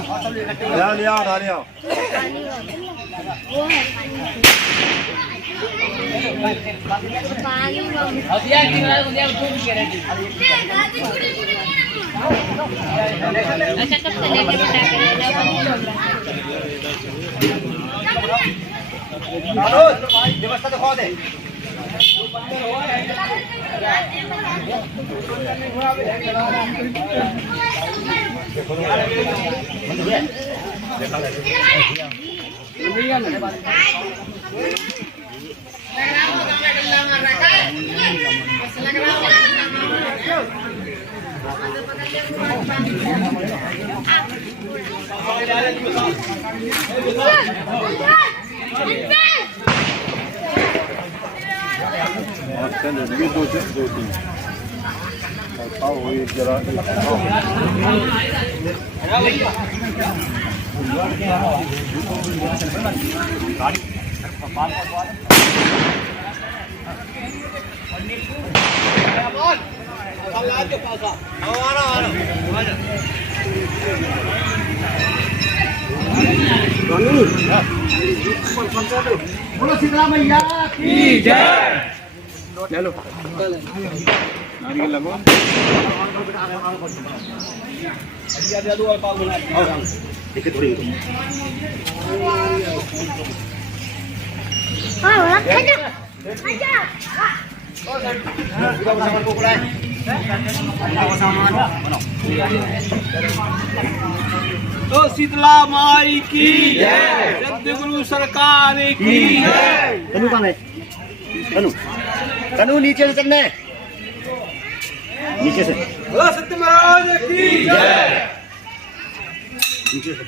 ले आओ डाल आओ। अच्छा कब से लेके व्यवस्था दिखा दे। दो तीन आओ एक जरा बोलो सीता मैया की जय। चलो नारियल लगो देखिए थोड़ी तो शीतला माई की जय, सतगुरु सरकार की जय। कनु कहाँ है? कनु कनु नीचे से चलना है, नीचे से। बोलो सत्य महाराज की जय। नीचे से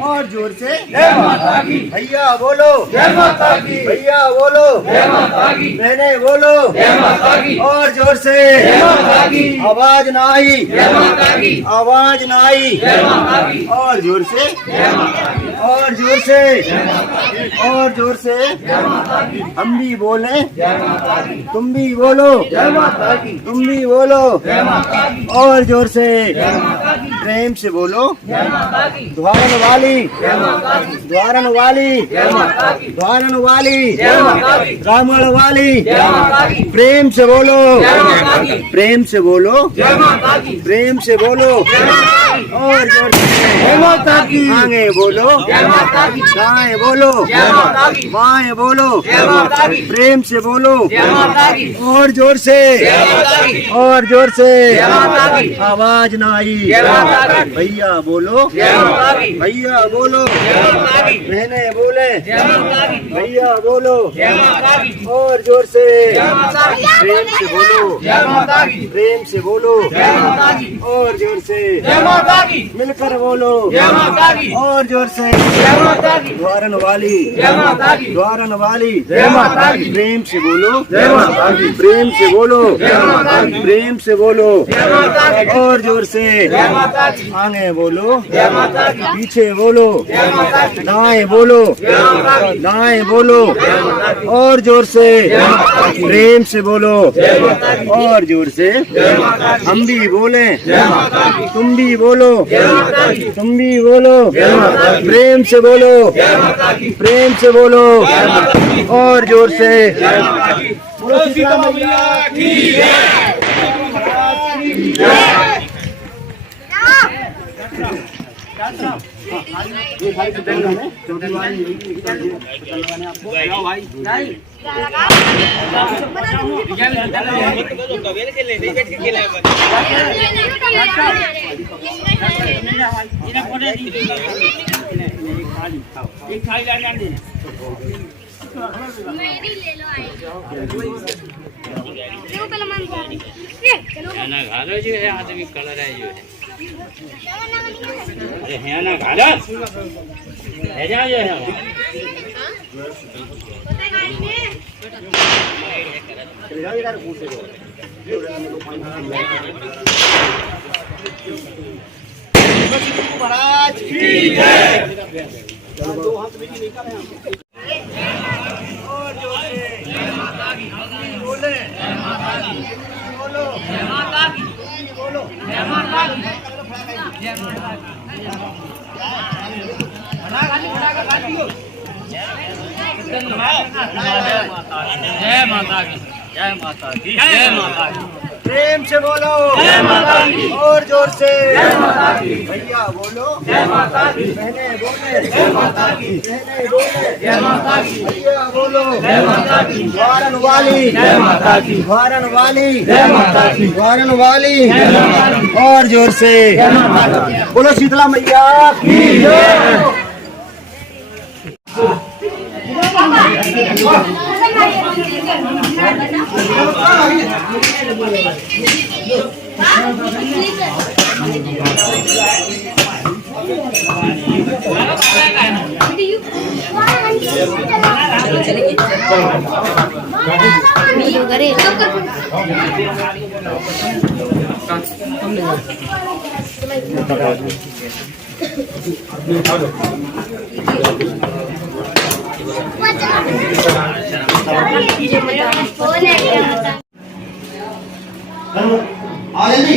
और जोर से जय माता की, भैया बोलो जय माता की, भैया बोलो जय माता की, बहने बोलो जय माता की, और जोर से जय माता की, आवाज ना आई, जय माता की, आवाज ना आई, जय माता की, और जोर से जय माता की, और जोर से जय माता की, और जोर से जय माता की, हम भी बोले जय माता की, तुम भी बोलो जय माता की, तुम भी बोलो जय माता की, और जोर से जय माता की, प्रेम से बोलो जय माता की, द्वारन वाली जय माता की, द्वारन वाली जय माता की, द्वारन वाली जय माता की, रामण वाली जय माता की, प्रेम से बोलो जय माता की, प्रेम से बोलो जय माता की, प्रेम से बोलो और जोर से जय माता की आगे बोलो जय माता की, दाएं बोलो जय माता की, बाएं बोलो जय माता की, प्रेम से बोलो जय माता की, और जोर से जय माता की, और जोर से जय माता की, आवाज ना आई जय माता की, भैया बोलो जय माता की, भैया बोलो जय माता की, बहने बोले जय माता की, भैया बोलो जय माता की, और जोर से जय माता की, प्रेम से बोलो जय माता की, प्रेम से बोलो जय माता की, और जोर से जय माता की, मिलकर बोलो जय माता की, और जोर से जय माता की, द्वारन वाली जय माता की, द्वारन वाली जय माता की, प्रेम से बोलो जय माता की, प्रेम से बोलो जय माता की, प्रेम से बोलो जय माता की, और जोर से जय माता की, आगे बोलो जय माता की, पीछे बोलो जय माता की, दाएं बोलो जय माता की, दाएं बोलो जय माता की, और जोर से जय माता की, प्रेम से बोलो जय माता की, और जोर से जय माता की, हम भी बोले जय माता की, तुम भी बोलो जय माता की, तुम भी बोलो जय माता की, प्रेम से बोलो जय माता की, प्रेम से बोलो जय माता की, और जोर से जय माता की। बोलो सीता मैया की जय। ये भाई से देंगे हमें चौथी वाली लगाने आपको जाओ भाई ना घालो जो है आदमी कलर है जो है अरे है ना घालो है जा जो है महाराज की जय। दो हाथ में निकाले और जो बोले बोलो जय माता की, जय माता की, जय माता की। प्रेम से बोलो जय माता की, और जोर से जय माता की, भैया बोलो जय माता की, बहने बोले जय माता की, बहने बोले जय माता की, भैया बोलो जय माता की, वारन वाली जय माता की, वारन वाली जय माता की, वारन वाली जय माता की, और जोर से जय माता की। बोलो शीतला मैया की जय। आ जल्दी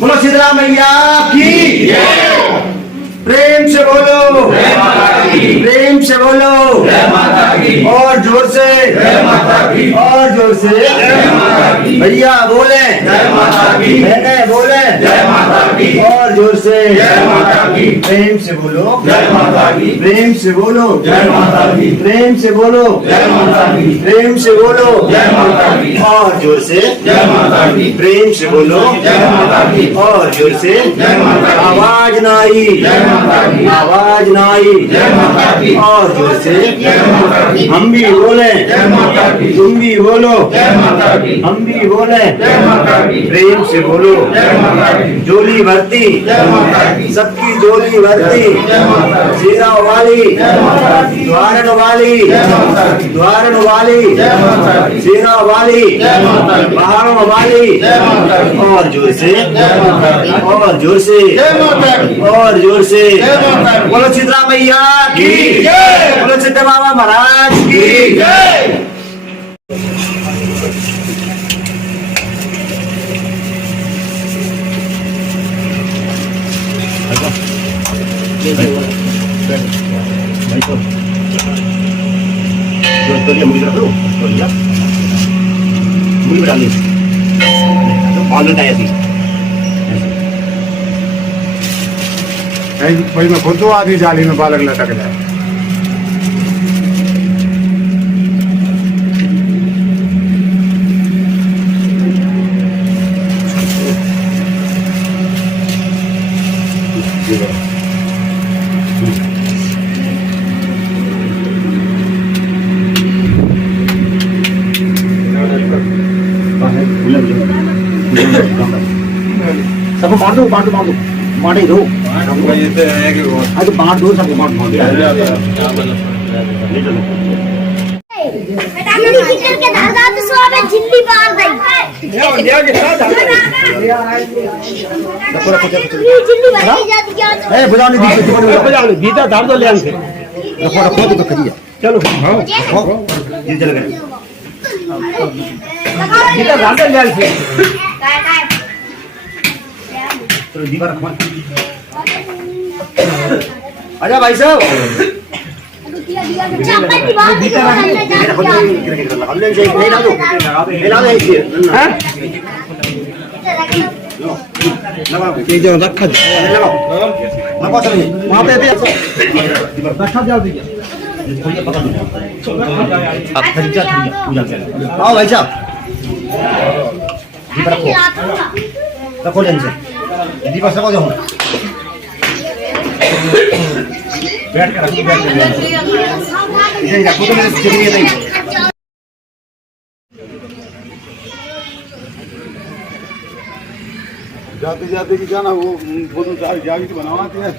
बोलो शीतला मैया की जय। प्रेम से बोलो जय माता की, प्रेम से बोलो जय माता की, और जोर से जय माता की, और जोर से जय माता की, भैया बोले जय माता की, बहने बोले जय माता की, और जोर से जय माता की, प्रेम से बोलो जय माता की, प्रेम से बोलो जय माता की, प्रेम से बोलो जय माता की, प्रेम से बोलो जय माता की, और जोर से जय माता की, प्रेम से बोलो जय माता की, और जोर से जय माता की, आवाज ना आई जय माता की, आवाज ना आई जय माता की, और जोर से जय माता की, हम भी बोले जय माता की, तुम भी बोलो जय माता की, हम भी बोले जय माता की, प्रेम से बोलो जय माता की, जोली भरती जय माता की, सबकी जोली भरती जय माता की, सीरा वाली जय माता की, द्वारन वाली जय माता की, द्वारन वाली जय माता की, सीरा वाली जय माता की, पहाड़ों वाली जय माता की, और जोर से जय माता की, और जोर से जय माता की, और जोर से जय माता की। बोलो शीतला मैया की जय। बोलो सिद्ध बाबा महाराज की जय। मुझे रख दो मुझे डाल दो ऐसी भाई मैं खुद तो आधी जाली में बालक लटक जाए। सबको बांट दो बांट दो बांट दो बांट ही दो अरे बांट दो सबको बांट दो झिल्ली बांध दी बुझाने दी गीता धार दो ले आंके रखो रखो तो करिए चलो ये चल गए गीता धार दो ले आंके चलो दीवार रखवा आजा भाई साहब जो रखा वहाँ पे रखा जाओ दीजिए आओ भाई साहब रखो लेंगे दीपा सको जाओ बैठ कर रखो बैठ कर इधर रखो तो मेरे जगह नहीं जाते जाते की जाना वो बोलो जागी तो बनावाते हैं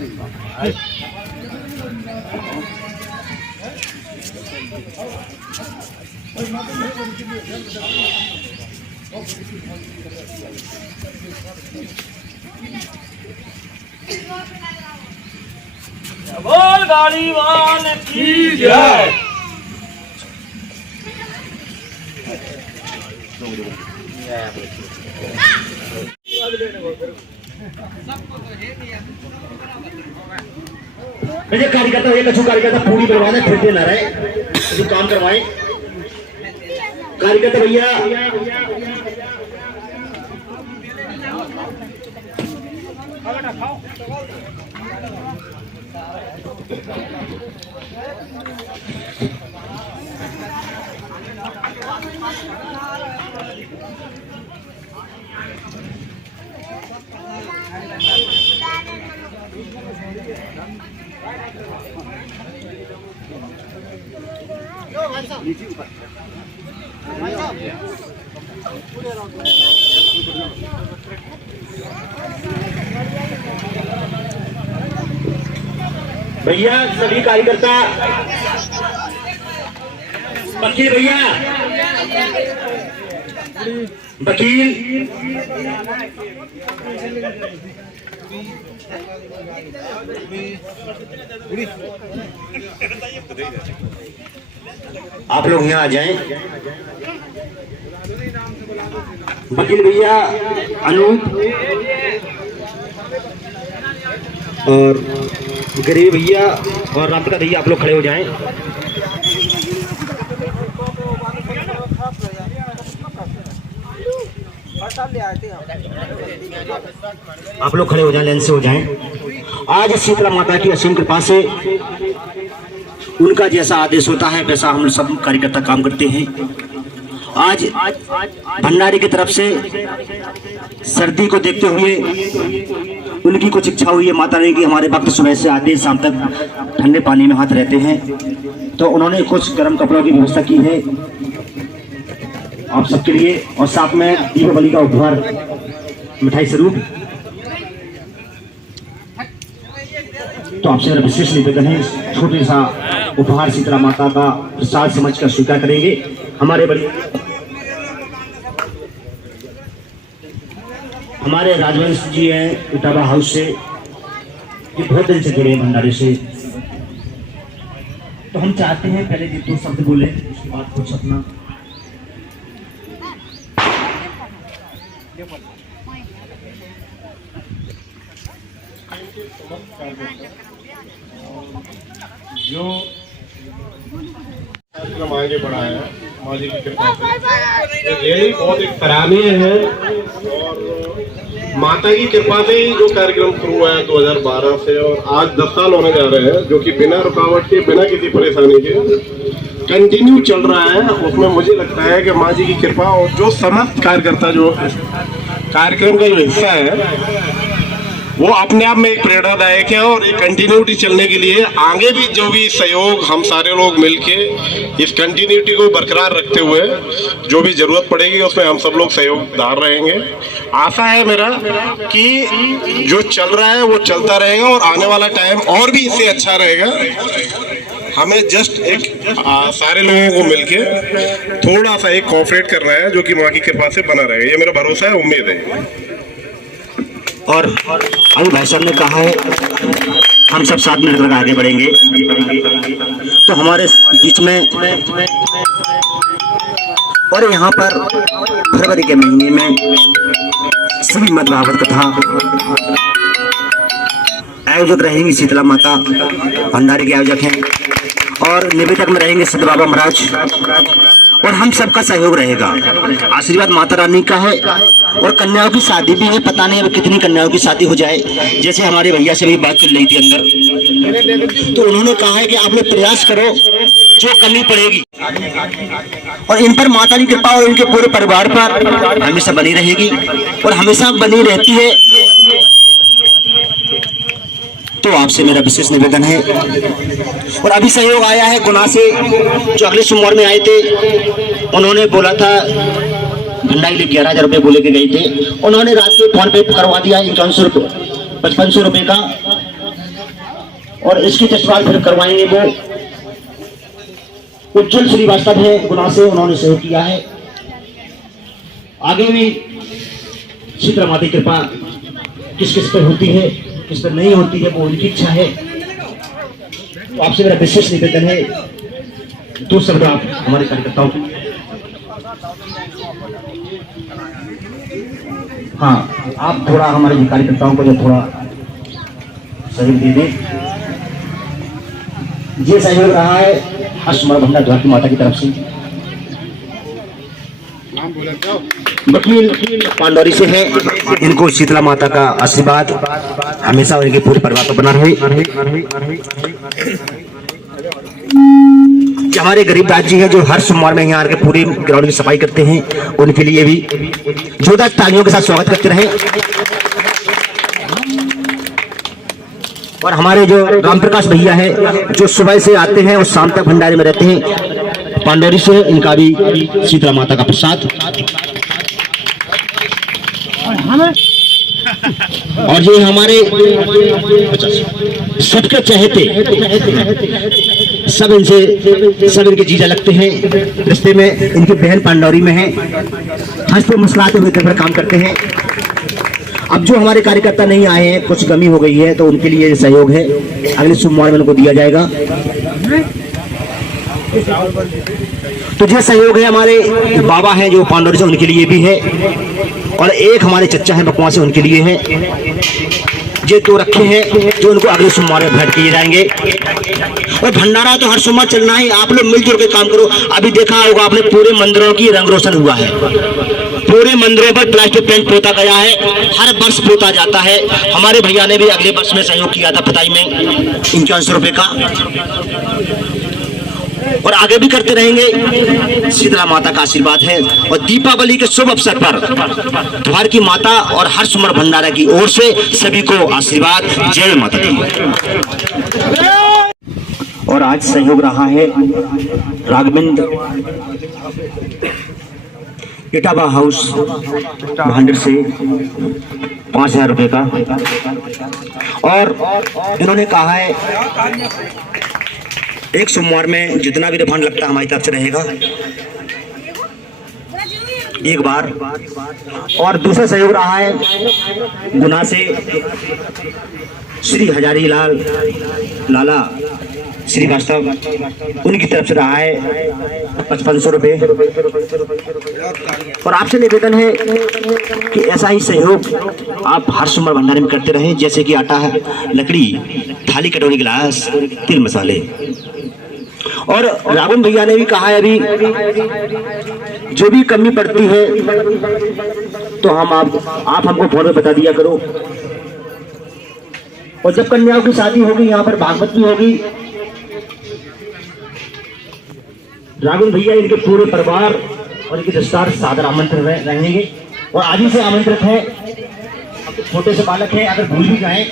बोल गाड़ी वाले की जय। भैया कार्यकर्ता एक अच्छू कार्यकर्ता पूरी करवाना फिरते ना रहे जो काम करवाए कार्यकर्ता भैया। भैया सभी कार्यकर्ता वकील भैया वकील आप लोग यहाँ आ जाएं। वकील भैया अनूप और गरीब भैया और रामप्रकाश भैया आप लोग खड़े हो जाएं। आप लोग खड़े हो जाएं, लाइन से हो जाएं। आज शीतला माता की असीम कृपा से उनका जैसा आदेश होता है वैसा हम सब कार्यकर्ता काम करते हैं। आज भंडारी की तरफ से सर्दी को देखते हुए उनकी कुछ इच्छा हुई है माता रानी की। हमारे भक्त सुबह से आते शाम तक ठंडे पानी में हाथ रहते हैं, तो उन्होंने कुछ गर्म कपड़ों की व्यवस्था की है आप सबके लिए, और साथ में दीपावली का उपहार मिठाई स्वरूप। तो आपसे मेरा विशेष निवेदन है, छोटे सा उपहार शीतला माता का प्रसाद समझकर स्वीकार करेंगे। हमारे राजवंश जी हैं इटावा हाउस से, ये बहुत दिन से जुड़े हैं भंडारे से, तो हम चाहते हैं पहले दो शब्द बोले, उसके बाद कुछ अपना जो कार्यक्रम आगे बढ़ाया है माँ जी की कृपा से, ये बहुत एक सराहनीय है। और माता की कृपा से ही जो कार्यक्रम शुरू हुआ है 2012 से, और आज 10 साल होने जा रहे हैं, जो कि बिना रुकावट के बिना किसी परेशानी के कंटिन्यू चल रहा है। उसमें मुझे लगता है कि माँ जी की कृपा और जो समस्त कार्यकर्ता जो कार्यक्रम का जो हिस्सा है वो अपने आप में एक प्रेरणादायक है। और एक कंटिन्यूटी चलने के लिए आगे भी जो भी सहयोग हम सारे लोग मिलके इस कंटिन्यूटी को बरकरार रखते हुए जो भी जरूरत पड़ेगी उसमें हम सब लोग सहयोगदार रहेंगे। आशा है मेरा कि जो चल रहा है वो चलता रहेगा और आने वाला टाइम और भी इससे अच्छा रहेगा। हमें जस्ट एक सारे लोगों को मिलके थोड़ा सा एक कोऑपरेट करना है जो कि माँ की कृपा से बना रहेगा, ये मेरा भरोसा है, उम्मीद है। और अभी भाई साहब ने कहा है हम सब साथ मिलकर आगे बढ़ेंगे, तो हमारे बीच में और यहाँ पर फरवरी के महीने में श्रीमद् भागवत कथा आयोजक रहेंगे, शीतला माता भंडारी के आयोजक हैं, और निवेदक में रहेंगे सिद्ध बाबा महाराज, और हम सबका सहयोग रहेगा। आशीर्वाद माता रानी का है, और कन्याओं की शादी भी है, पता नहीं अब कितनी कन्याओं की शादी हो जाए। जैसे हमारे भैया से भी बात चल रही थी अंदर, तो उन्होंने कहा है कि आप लोग प्रयास करो, जो कमी पड़ेगी और इन पर माता की कृपा और उनके पूरे परिवार पर हमेशा बनी रहेगी और हमेशा बनी रहती है। तो आपसे मेरा विशेष निवेदन है। और अभी सहयोग आया है गुना से, जो अगले सोमवार में आए थे, उन्होंने बोला था भंडारी लिए 11,000 रुपये बोले के गए थे, उन्होंने रात के फोन पे करवा दिया 5100 रुपये 5500 रुपये का, और इसकी तस्वीर फिर करवाएंगे। वो उज्जवल श्रीवास्तव है गुना से, उन्होंने सहयोग किया है। आगे भी शीतला माता की कृपा किस किस पर होती है, किस पर नहीं होती है, वो उनकी इच्छा है। तो आपसे मेरा विशेष निवेदन है, दो शब्द आप हमारे कार्यकर्ताओं को। हाँ, आप थोड़ा हमारे कार्यकर्ताओं को जो थोड़ा सहयोग दे दें। ये सहयोग रहा है हर्षमर भंडार द्वार की माता की तरफ से। वकील पांडौरी से है, इनको शीतला माता का आशीर्वाद हमेशा उनके पूरे परिवार पर बना रहे। हमारे गरीब दास जी हैं जो हर सोमवार में यहाँ आकर पूरे ग्राउंड की सफाई करते हैं, उनके लिए भी जोरदार तालियों के साथ स्वागत करते रहे। और हमारे जो राम प्रकाश भैया है जो सुबह से आते हैं और शाम तक भंडारे में रहते हैं, पांडौरी से, इनका भी शीतला माता का प्रसाद। और ये हमारे सबके चहेते, सब इनके जीजा लगते हैं, रिश्ते में इनकी बहन पांडौरी में है, हंसते मुस्कुराते हुए दिन भर काम करते हैं। अब जो हमारे कार्यकर्ता नहीं आए हैं, कुछ कमी हो गई है, तो उनके लिए सहयोग है, अगले सोमवार में उनको दिया जाएगा। तो जो सहयोग है हमारे बाबा हैं जो पांडौरी से, उनके लिए भी है, और एक हमारे चच्चा हैं बकवा से, उनके लिए है। ये दो रखे हैं जो उनको अगले सोमवार में भेंट किए जाएंगे। और भंडारा तो हर सोमवार चलना है, आप लोग मिलजुल के काम करो। अभी देखा होगा आपने पूरे मंदिरों की रंग रोशन हुआ है, पूरे मंदिरों पर प्लास्टिक पेंट पोता गया है, हर वर्ष पोता जाता है। हमारे भैया ने भी अगले वर्ष में सहयोग किया था पताई में 51 रुपए का, और आगे भी करते रहेंगे। शीतला माता का आशीर्वाद है। और दीपावली के शुभ अवसर पर द्वार की माता और हर सुमर भंडारा की ओर से सभी को आशीर्वाद। जय माता दी। और आज सहयोग रहा है राघवेंद्र इटावा हाउस भांडर से 5000 रुपए का, और इन्होंने कहा है एक सोमवार में जितना भी रिफंड लगता है हमारी तरफ से रहेगा एक बार। और दूसरा सहयोग रहा है गुना से श्री हजारी लाल लाला श्रीवास्तव, उनकी तरफ से रहा है 5500 रुपये। और आपसे निवेदन है कि ऐसा ही सहयोग आप हर सोमवार भंडारे में करते रहें, जैसे कि आटा, लकड़ी, थाली, कटोरी, गिलास, तिल, मसाले। और रावण भैया ने भी कहा है अभी जो भी कमी पड़ती है तो हम आप हमको फोन में बता दिया करो। और जब कन्याओं की शादी होगी, यहाँ पर भागवत भी होगी, रावण भैया इनके पूरे परिवार और इनके रिश्तेदार सादर आमंत्रित रहेंगे। और आज ही से आमंत्रित है, छोटे से बालक है, अगर भूल भी जाए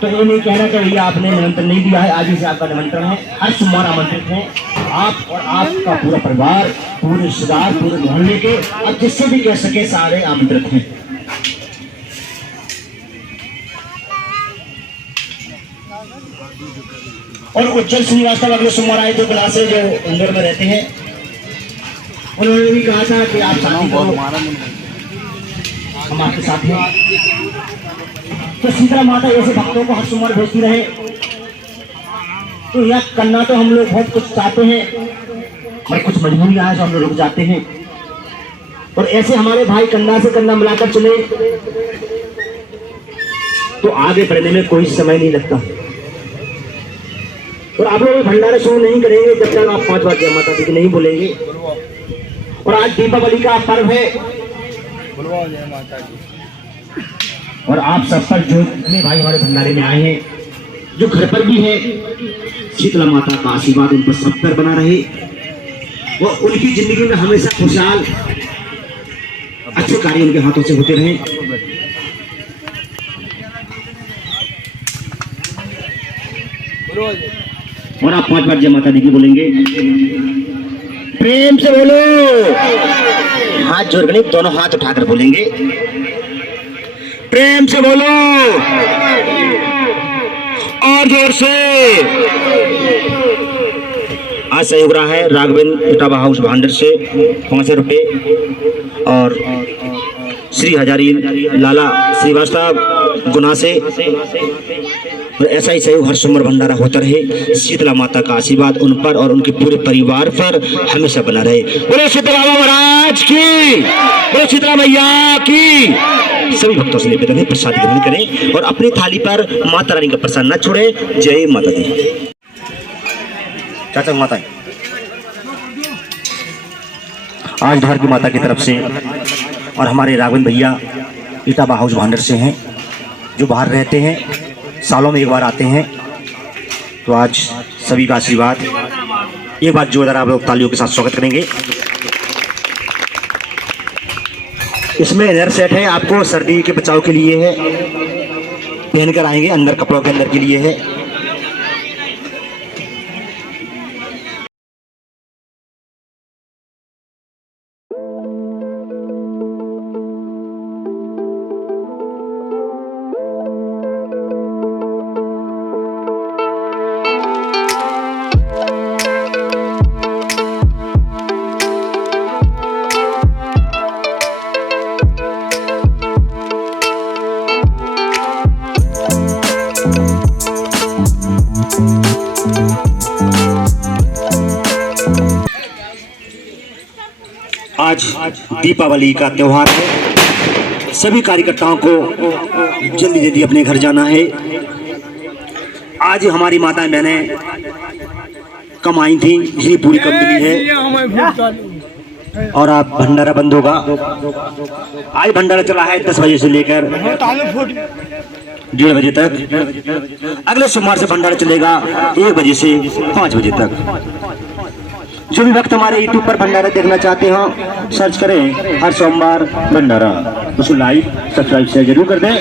तो ये नहीं कहना कि भैया आपने निमंत्रण नहीं दिया है, आज ही से आपका निमंत्रण है। हर सोमवार आमंत्रित हैं आप और आपका पूरा परिवार, पूरे रिश्तेदार, पूरे मोहल्ले के, अब जिससे भी कह सके सारे आमंत्रित हैं। और उज्जवल श्रीवास्तव अगले सोमवार आए थे बिलास से, जो इंदौर में रहते हैं, उन्होंने भी कहा था कि आप शादी करो, हम आपके साथ हैं। तो शीतला माता ऐसे भक्तों को हर सोमवार भेजती रहे। तो यह करना तो हम लोग बहुत कुछ चाहते हैं, और कुछ मजबूरियां हैं जो हम लोग रुक जाते हैं। और ऐसे हमारे भाई कंधा से कंधा मिलाकर चले तो आगे बढ़ने में कोई समय नहीं लगता। और आप लोग भंडारा शुरू नहीं करेंगे जब तक आप 5 बार जय माता दी नहीं बोलेंगे। और आज दीपावली का पर्व है, और आप सब पर जो इतने भाई हमारे भंडारे में आए हैं, जो घर पर भी है, शीतला माता का आशीर्वाद उन पर सब पर बना रहे, वो उनकी जिंदगी में हमेशा खुशहाल अच्छे कार्य उनके हाथों से होते रहे। और आप 5 बार जय माता दी की बोलेंगे, प्रेम से बोलो, हाथ जोड़कर नहीं, दोनों हाथ उठाकर बोलेंगे, प्रेम से बोलो और जोर से। आज सहयोग रहा है राघवेंद्र इटावा हाउस भांडर से 500 रुपये और श्री हजारी लाला श्रीवास्तव गुना से। और ऐसा ही सहयोग हर सोमवार भंडारा होता रहे। शीतला माता का आशीर्वाद उन पर और उनके पूरे परिवार पर हमेशा बना रहे। बोले शीतला बाबा महाराज की, बोले शीतला मैया की। सभी भक्तों से निवेदन है प्रसाद ग्रहण करें और अपनी थाली पर माता रानी का प्रसाद न छोड़े। जय माता दी। चाचा माता आज धार की माता की तरफ से और हमारे राघवेंद्र भैया इटावा हाउस भांडर से हैं जो बाहर रहते हैं, सालों में एक बार आते हैं। तो आज सभी का आशीर्वाद एक बार जोरदार आप लोग तालियों के साथ स्वागत करेंगे। इसमें इनर सेट है, आपको सर्दी के बचाव के लिए है, पहन कर आएंगे, अंदर कपड़ों के अंदर के लिए है। आज दीपावली का त्योहार है। सभी कार्यकर्ताओं को जल्दी जल्दी अपने घर जाना है। आज हमारी माताएं बहनें कम आई थी, इसलिए पूरी कम मिली है। और आप भंडारा बंद होगा। आज भंडारा चला है 10 बजे से लेकर 1:30 बजे तक। अगले सोमवार से भंडारा चलेगा 1 बजे से 5 बजे तक। जो भी वक्त हमारे यूट्यूब पर भंडारा देखना चाहते हो, सर्च करें हर सोमवार भंडारा। उसको लाइक सब्सक्राइब शेयर जरूर कर दें।